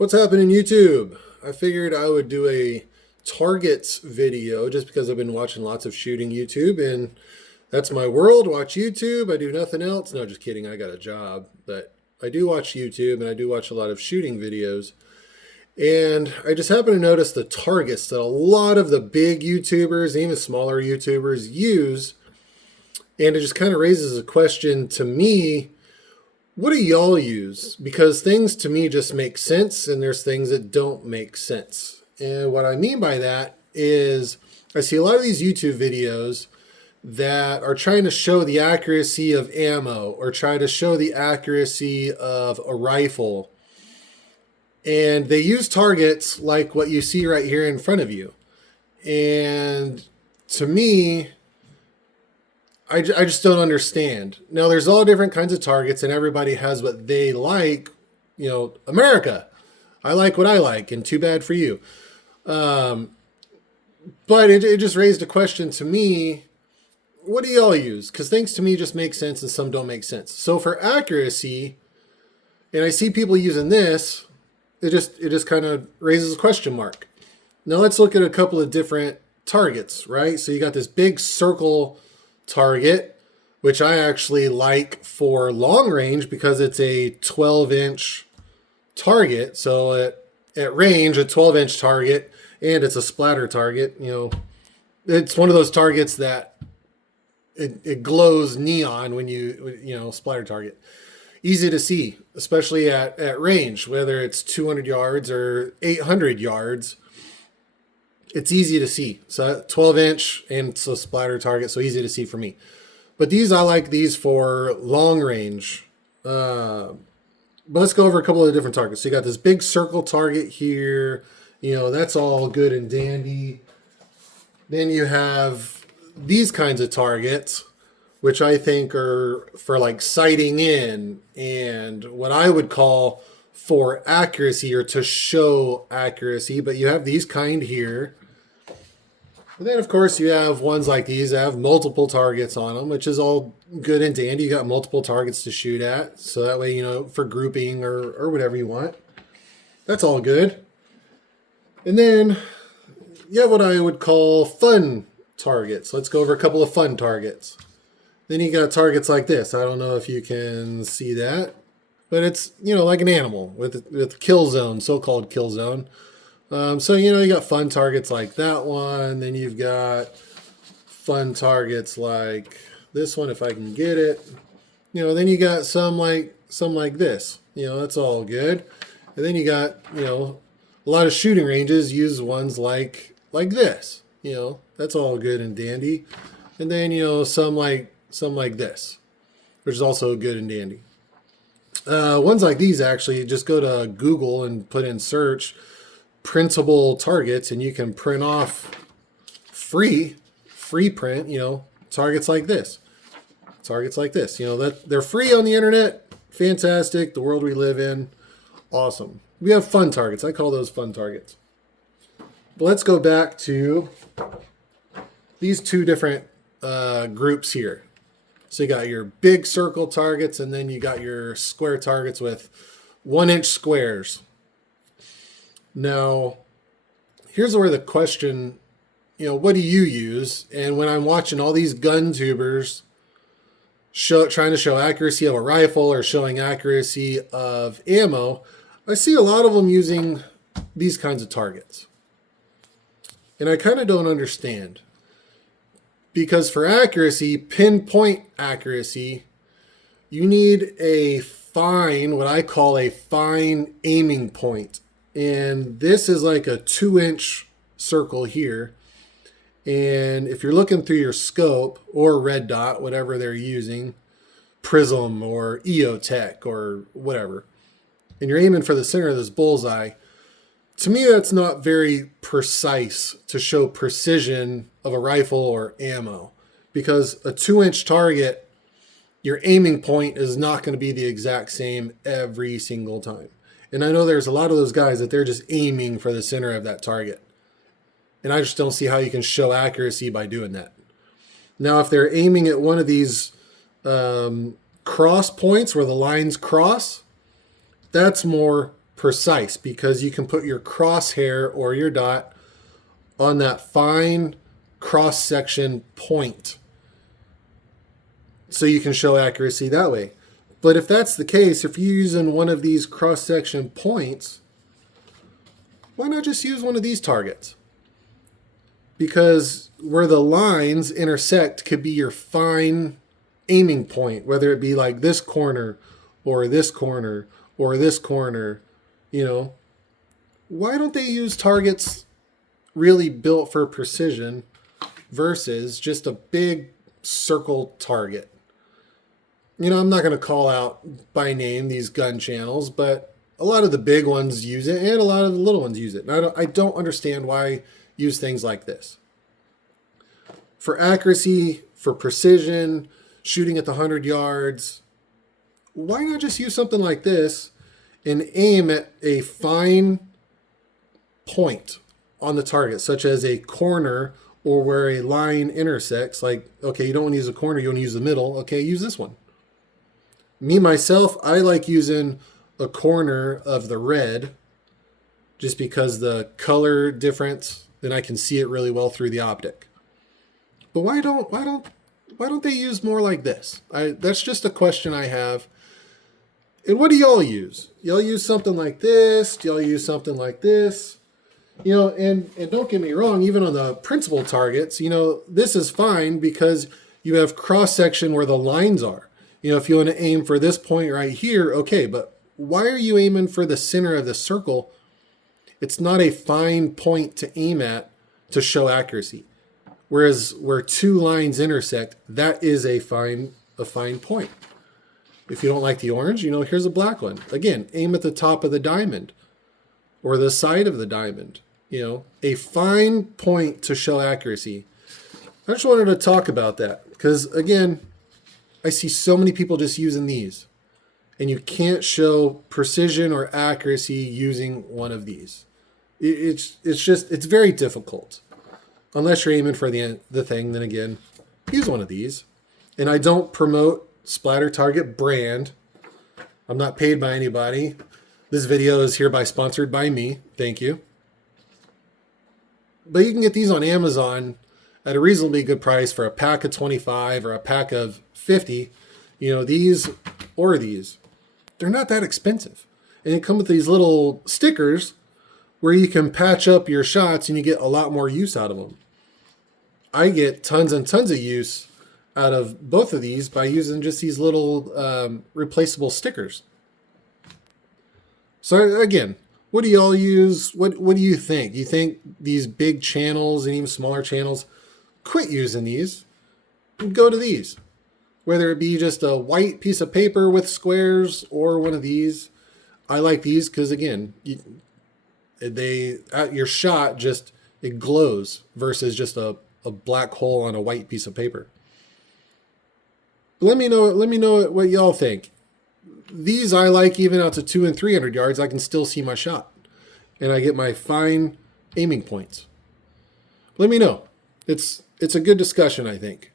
What's happening YouTube? I figured I would do a targets video just because I've been watching lots of shooting YouTube and that's my world. Watch YouTube. I do nothing else. No, just kidding. I got a job, but I do watch YouTube and I do watch a lot of shooting videos. And I just happen to notice the targets that a lot of the big YouTubers, even smaller YouTubers use. And it just kind of raises a question to me. What do y'all use? Because things to me just make sense and there's things that don't make sense. And what I mean by that is I see a lot of these YouTube videos that are trying to show the accuracy of ammo or try to show the accuracy of a rifle. And they use targets like what you see right here in front of you. And to me, I just don't understand. Now, there's all different kinds of targets, and everybody has what they like. You know, America, I like what I like, and too bad for you. But it just raised a question to me. What do y'all use? Because things to me just make sense, and some don't make sense. So for accuracy, and I see people using this, it just kind of raises a question mark. Now let's look at a couple of different targets, right? So you got this big circle target, which I actually like for long range because it's a 12-inch target. So at range, a 12-inch target, and it's a splatter target. You know, it's one of those targets that it glows neon when you splatter target. Easy to see, especially at range, whether it's 200 yards or 800 yards. It's easy to see. So 12-inch and it's a splatter target, so easy to see for me. But I like these for long range. But let's go over a couple of different targets. So you got this big circle target here. You know, that's all good and dandy. Then you have these kinds of targets, which I think are for like sighting in and what I would call for accuracy or to show accuracy. But you have these kind here. And then, of course, you have ones like these that have multiple targets on them, which is all good and dandy. You got multiple targets to shoot at. So that way, for grouping or whatever you want. That's all good. And then you have what I would call fun targets. Let's go over a couple of fun targets. Then you got targets like this. I don't know if you can see that, but it's, like an animal with kill zone, so-called kill zone. So, you got fun targets like that one. Then you've got fun targets like this one, if I can get it. Then you got some like this. That's all good. And then you got, a lot of shooting ranges use ones like this. That's all good and dandy. And then, some like this, which is also good and dandy. Ones like these, actually, just go to Google and put in search printable targets, and you can print off free print, targets like this. That they're free on the internet. Fantastic. The world we live in. Awesome. We have fun targets. I call those fun targets. But let's go back to these two different groups here. So you got your big circle targets, and then you got your square targets with 1-inch squares. Now, here's where the question, what do you use? And when I'm watching all these gun tubers trying to show accuracy of a rifle or showing accuracy of ammo, I see a lot of them using these kinds of targets. And I kind of don't understand. Because for accuracy, pinpoint accuracy, you need what I call a fine aiming point. And this is like a 2-inch circle here. And if you're looking through your scope or red dot, whatever they're using, Prism or EOTech or whatever, and you're aiming for the center of this bullseye, to me that's not very precise to show precision of a rifle or ammo. Because a 2-inch target, your aiming point is not going to be the exact same every single time. And I know there's a lot of those guys that they're just aiming for the center of that target. And I just don't see how you can show accuracy by doing that. Now, if they're aiming at one of these cross points where the lines cross, that's more precise because you can put your crosshair or your dot on that fine cross-section point. So you can show accuracy that way. But if that's the case, if you're using one of these cross-section points, why not just use one of these targets? Because where the lines intersect could be your fine aiming point, whether it be like this corner or this corner or this corner, you know. Why don't they use targets really built for precision versus just a big circle target? You know, I'm not going to call out by name these gun channels, but a lot of the big ones use it and a lot of the little ones use it. And I don't understand why use things like this. For accuracy, for precision, shooting at the 100 yards, why not just use something like this and aim at a fine point on the target, such as a corner or where a line intersects? Like, okay, you don't want to use a corner, you want to use the middle. Okay, use this one. Me, myself, I like using a corner of the red just because the color difference, then I can see it really well through the optic. But why don't they use more like this? That's just a question I have. And what do y'all use? Y'all use something like this? Do y'all use something like this? You know, and don't get me wrong, even on the principal targets, you know, this is fine because you have cross section where the lines are. You know, if you want to aim for this point right here, okay, but why are you aiming for the center of the circle? It's not a fine point to aim at to show accuracy. Whereas where two lines intersect, that is a fine point. If you don't like the orange, you know, here's a black one. Again, aim at the top of the diamond or the side of the diamond. You know, a fine point to show accuracy. I just wanted to talk about that because, again, I see so many people just using these, and you can't show precision or accuracy using one of these. It's very difficult. Unless you're aiming for the thing, then again, use one of these. And I don't promote Splatter Target brand. I'm not paid by anybody. This video is hereby sponsored by me. Thank you. But you can get these on Amazon at a reasonably good price for a pack of 25 or a pack of 50. You know, these or these. They're not that expensive. And they come with these little stickers where you can patch up your shots and you get a lot more use out of them. I get tons and tons of use out of both of these by using just these little replaceable stickers. So again, what do y'all use? What do you think? You think these big channels and even smaller channels quit using these and go to these? Whether it be just a white piece of paper with squares or one of these. I like these because, again, your shot just, it glows versus just a black hole on a white piece of paper. Let me know what y'all think. These I like even out to 200 and 300 yards. I can still see my shot, and I get my fine aiming points. Let me know. It's a good discussion, I think.